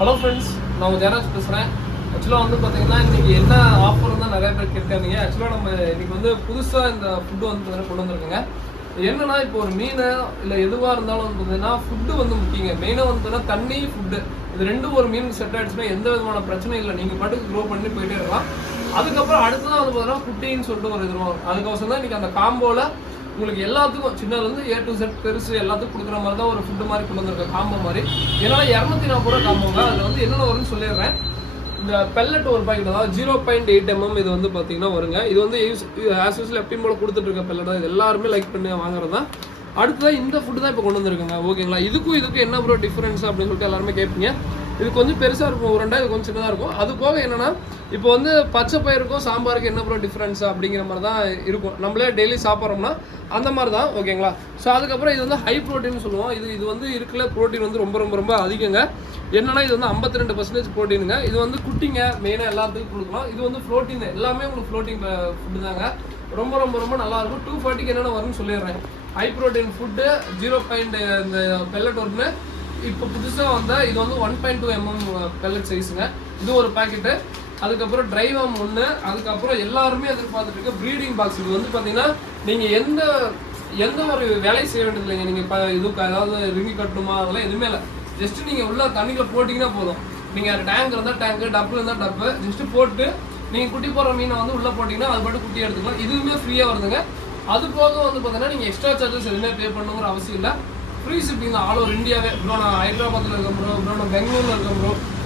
Hello friends, நான் உங்கள் ஜெயராஜ் பேசுகிறேன். ஆக்சுவலாக வந்து பார்த்தீங்கன்னா இன்றைக்கி என்ன ஆஃபர் தான் நிறைய பேர் கேட்காதீங்க. ஆக்சுவலாக நம்ம இன்றைக்கி வந்து புதுசாக இந்த ஃபுட்டு வந்து பார்த்தீங்கன்னா கொண்டு வந்திருக்குங்க. என்னன்னா இப்போ ஒரு மீன் இல்லை எதுவாக இருந்தாலும் வந்து பார்த்தீங்கன்னா ஃபுட்டு வந்து முக்கியங்க. மெயினாக வந்து பார்த்தீங்கன்னா தண்ணி, ஃபுட்டு இது ரெண்டும் ஒரு மீனுக்கு செட் ஆகிடுச்சுன்னா எந்த விதமான பிரச்சனையும் இல்லை. நீங்கள் பாட்டுக்கு க்ரோ பண்ணி போயிட்டே இருக்கலாம். அதுக்கப்புறம் அடுத்ததான் வந்து பார்த்தீங்கன்னா குட்டின்னு சொல்லிட்டு ஒரு இது வரும். அதுக்கோசரம் தான் இன்றைக்கி அந்த காம்போவில் உங்களுக்கு எல்லாத்துக்கும் சின்னதுலேருந்து A to Z பெருசு எல்லாத்துக்கும் கொடுக்குற மாதிரி தான் ஒரு ஃபுட்டு மாதிரி கொண்டு வந்திருக்க காம்போ மாதிரி. ஏன்னா 240 ரூபா காம்போங்க. அதில் வந்து என்னென்ன வரும்னு சொல்லிடுறேன். இந்த பெல்லட் ஒரு பாக்கெட், அதாவது 0.8 mm இது வந்து பார்த்தீங்கன்னா வருங்க. இது வந்து ஆஸ் யூஸ்வல் எப்பயும் போல கொடுத்துட்டு இருக்க பெல்லட் தான். இது எல்லாருமே லைக் பண்ணி வாங்குறது தான். அடுத்ததான் இந்த ஃபுட்டு தான் இப்போ கொண்டு வந்திருக்குங்க. ஓகேங்களா, இதுக்கும் என்ன ப்ரோ டிஃபரன்ஸ் அப்படின்னு சொல்லிட்டு எல்லாருமே கேட்பீங்க. இது கொஞ்சம் பெருசாக இருக்கும் உருண்டை, இது கொஞ்சம் சின்னதாக இருக்கும். அது போக என்னன்னா இப்போ வந்து பச்சை பயிருக்கும் சாம்பாருக்கு என்ன ப்ரோ டிஃப்ரென்ஸ் அப்படிங்கிற மாதிரி தான் இருக்கும். நம்மளே டெய்லி சாப்பிட்றோம்னா அந்த மாதிரி தான். ஓகேங்களா, ஸோ அதுக்கப்புறம் இது வந்து ஹை ப்ரோட்டீன் சொல்லுவோம். இது வந்து இருக்கிற ப்ரோட்டீன் வந்து ரொம்ப அதிகங்க. என்னன்னா இது வந்து 52% ப்ரோட்டீனுங்க. இது வந்து குட்டிங்க மெயினாக எல்லாத்துக்கும் கொடுக்கலாம். இது வந்து ப்ரோட்டீன் எல்லாமே உங்களுக்கு ப்ரோட்டீன் ஃபுட்டு தாங்க. ரொம்ப நல்லாயிருக்கும். 240 என்னென்ன வரும்னு சொல்லிடுறேன். High protein food 0. இந்த பெல்லட் ஒன்று இப்போ புதுசாக வந்தால் இது வந்து 1.2 mm பெல்லட் சைஸுங்க. இது ஒரு பாக்கெட்டு. அதுக்கப்புறம் ட்ரைவாம் ஒன்று. அதுக்கப்புறம் எல்லாருமே எதிர்பார்த்துட்டு இருக்க ப்ரீடிங் பாக்ஸ். இது வந்து பார்த்தீங்கன்னா நீங்கள் எந்த ஒரு வேலையும் செய்ய வேண்டியது இல்லைங்க. நீங்கள் இப்போ இதுக்கு ஏதாவது ரிங்கி கட்டணுமா அதெல்லாம் எதுவுமே இல்லை. ஜஸ்ட்டு நீங்கள் உள்ள தண்ணியில் போட்டிங்கன்னா போதும். நீங்கள் டேங்க் இருந்தால் டேங்கு, டப்பு இருந்தால் டப்பு, ஜஸ்ட்டு போட்டு நீங்கள் குட்டி போடுற மீனை வந்து உள்ளே போட்டிங்கன்னா அது பாட்டு குட்டி எடுத்துக்கலாம். இதுவுமே ஃப்ரீயாக வருதுங்க. அது போக வந்து பார்த்தீங்கன்னா நீங்கள் எக்ஸ்ட்ரா சார்ஜஸ் எதுவுமே பே பண்ணணுங்கிற அவசியம் இல்லை. ஃப்ரீ ஷிப்பிங் தான் ஆல் ஓவர் இந்தியாவே. ப்ரோ நான் ஹைதராபாத்தில் இருக்கேன் ப்ரோ நான் பெங்களூரில் இருக்கேன்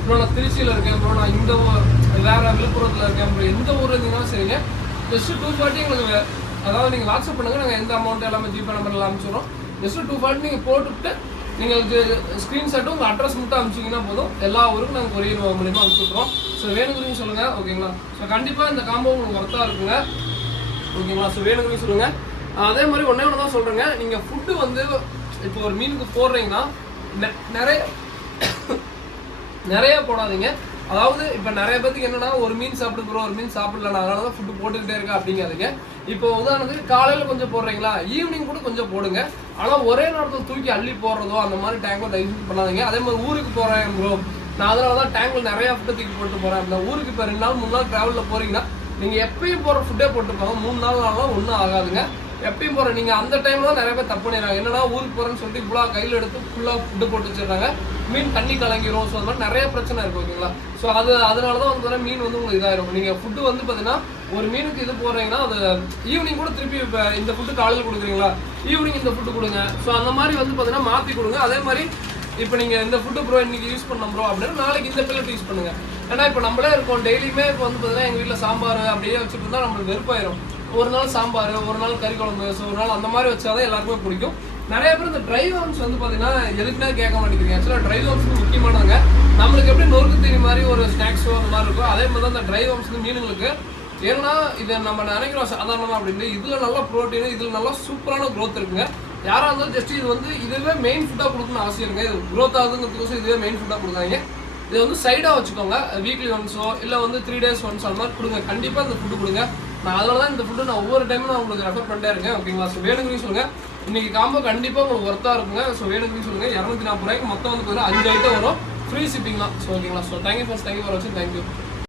ப்ரோ நான் திருச்சியில் இருக்கேன் நான் இந்த வேறு விழுப்புரத்தில் இருக்கேன் எந்த ஊர் இருந்தீங்கன்னா சரிங்க. ஜஸ்ட்டு 240 எங்களுக்கு, அதாவது நீங்கள் வாட்ஸ்அப் பண்ணுங்கள், நாங்கள் எந்த அமௌண்ட் எல்லாமே ஜிபே நம்பரில் அனுப்பிச்சிடுறோம். ஜஸ்ட்டு 240 நீங்கள் போட்டுவிட்டு நீங்கள் ஸ்க்ரீன்ஷாட்டும் உங்கள் அட்ரஸ் மட்டும் அனுப்பிச்சிங்கன்னா போதும். எல்லா ஊருக்கும் நாங்கள் கொரியர் மூலியமாக அனுப்பிச்சுட்றோம். ஸோ வேணுங்கிறீங்க சொல்லுங்கள். ஓகேங்களா, ஸோ கண்டிப்பாக இந்த காம்போ உங்களுக்கு ஒர்த்தாக இருக்குங்க. ஓகேங்களா, ஸோ வேணுங்கிறீங்க சொல்லுங்கள். அதே மாதிரி ஒன்றே தான் சொல்கிறேங்க. நீங்கள் ஃபுட்டு வந்து இப்போ ஒரு மீனுக்கு போடுறீங்கன்னா நிறைய போடாதீங்க. அதாவது இப்போ நிறைய பேருக்கு என்னன்னா ஒரு மீன் சாப்பிட்டு ஒரு மீன் சாப்பிடலாம், அதனால தான் ஃபுட்டு போட்டுக்கிட்டே இருக்கா அப்படிங்காதீங்க. இப்போ உதாரணத்துக்கு காலையில் கொஞ்சம் போடுறீங்களா, ஈவினிங் கூட கொஞ்சம் போடுங்க. ஆனால் ஒரே நேரத்தில் தூக்கி அள்ளி போடுறதோ அந்த மாதிரி டேங்கோ தயவு பண்ணாதீங்க. அதே மாதிரி ஊருக்கு போகிறேன் ப்ரோ, நான் அதனால தான் டேங்கில் நிறையா ஃபுட்டை தூக்கி போட்டு போகிறேன். அந்த ஊருக்கு இப்போ 2 நாள் 3 நாள் ட்ராவலில் போகிறீங்கன்னா நீங்கள் எப்பயும் போகிற ஃபுட்டே போட்டுருப்பாங்க. 3 நாள்லாம் ஒன்றும் ஆகாதுங்க. எப்பயும் போகிற நீங்கள் அந்த டைமில் தான் நிறைய பேர் தப்பு பண்ணிடுறாங்க. என்னன்னா ஊருக்கு போகிறேன்னு சொல்லிட்டு இவ்வளோ கையில் எடுத்து ஃபுல்லாக ஃபுட்டு போட்டு வச்சுருக்காங்க. மீன் தண்ணி கலங்கிரும். ஸோ அந்த மாதிரி நிறைய பிரச்சனை இருக்குது. ஓகேங்களா, ஸோ அதனால தான் வந்து மீன் வந்து உங்களுக்கு இதாகிடும். நீங்கள் ஃபுட்டு வந்து பார்த்தீங்கன்னா ஒரு மீனுக்கு இது போடுறீங்கன்னா அது ஈவினிங் கூட திருப்பி இப்போ இந்த ஃபுட்டு காலையில் கொடுக்குறீங்களா, ஈவினிங் இந்த ஃபுட்டு கொடுங்க. ஸோ அந்த மாதிரி வந்து பார்த்தீங்கன்னா மாற்றி கொடுங்க. அதே மாதிரி இப்போ நீங்கள் இந்த ஃபுட்டு ப்ரோ இன்றைக்கி யூஸ் பண்ணோம் ப்ரோ அப்படின்னா நாளைக்கு இந்த பெல்லட் யூஸ் பண்ணுங்கள். ஏன்னா இப்போ நம்மளே இருக்கோம் டெய்லியுமே. இப்போ வந்து பார்த்தீங்கன்னா எங்கள் வீட்டில் சாம்பார் அப்படியே வச்சுட்டு இருந்தால் நம்மளுக்கு வெறுப்பாயிரும். ஒரு நாள் சாம்பார், ஒரு நாள் கறி குழம்பு, ஸோ ஒரு நாள் அந்த மாதிரி வச்சாதான் எல்லாருக்குமே பிடிக்கும். நிறைய பேர் இந்த ட்ரை வார்ம்ஸ் வந்து பார்த்தீங்கன்னா எதுக்குன்னா கேட்க மாட்டேங்கிறீங்க. ஆக்சுவலாக ட்ரை வார்ம்ஸ் முக்கியமானவங்க. நம்மளுக்கு எப்படி நொறுக்கு தீனி மாதிரி ஒரு ஸ்நாக்ஸோ அந்த மாதிரி இருக்கும், அதே மாதிரி தான் இந்த ட்ரை வார்ம்ஸ் மீனுங்களுக்கு. ஏன்னா இதை நம்ம நினைக்கிறோம் சாதாரணமாக அப்படின்னு, இதில் நல்லா ப்ரோட்டீன், இதில் நல்லா சூப்பரான க்ரோத் இருக்குங்க. யாராக இருந்தாலும் ஜஸ்ட் இதுவே மெயின் ஃபுட்டாக கொடுக்கணும்னு அவசியம் இருக்குங்க. இது க்ரோத் ஆகுதுங்கிறதுக்கோசம் இதுவே மெயின் ஃபுட்டாக கொடுக்காங்க. இதை வந்து சைடாக வச்சுக்கோங்க. வீக்லி ஒன்ஸோ இல்லை வந்து 3 days ஒன்ஸ் அந்த மாதிரி கொடுங்க. கண்டிப்பாக இந்த ஃபுட்டு கொடுங்க. நான் அதனால தான் இந்த ஃபுட்டு நான் ஒவ்வொரு டைமும் நான் உங்களுக்கு ரெஃபர் பண்ணிட்டே இருக்கேன். ஓகேங்களா, ஸோ வேணுங்கிறீங்க சொல்லுங்கள். இன்றைக்கி காம்போ கண்டிப்பாக உங்களுக்கு ஒர்த்தாக இருக்குங்க. ஸோ வேணுங்கிறீங்க சொல்லுங்கள். 240 ரூபாய்க்கு மொத்தம் வந்து 5 ஐட்டம் வரும். ஃப்ரீ ஷிப்பிங் தான். ஸோ ஓகேங்களா, ஸோ தேங்க்யூ ஃபார் வாட்சிங். தேங்க்யூ.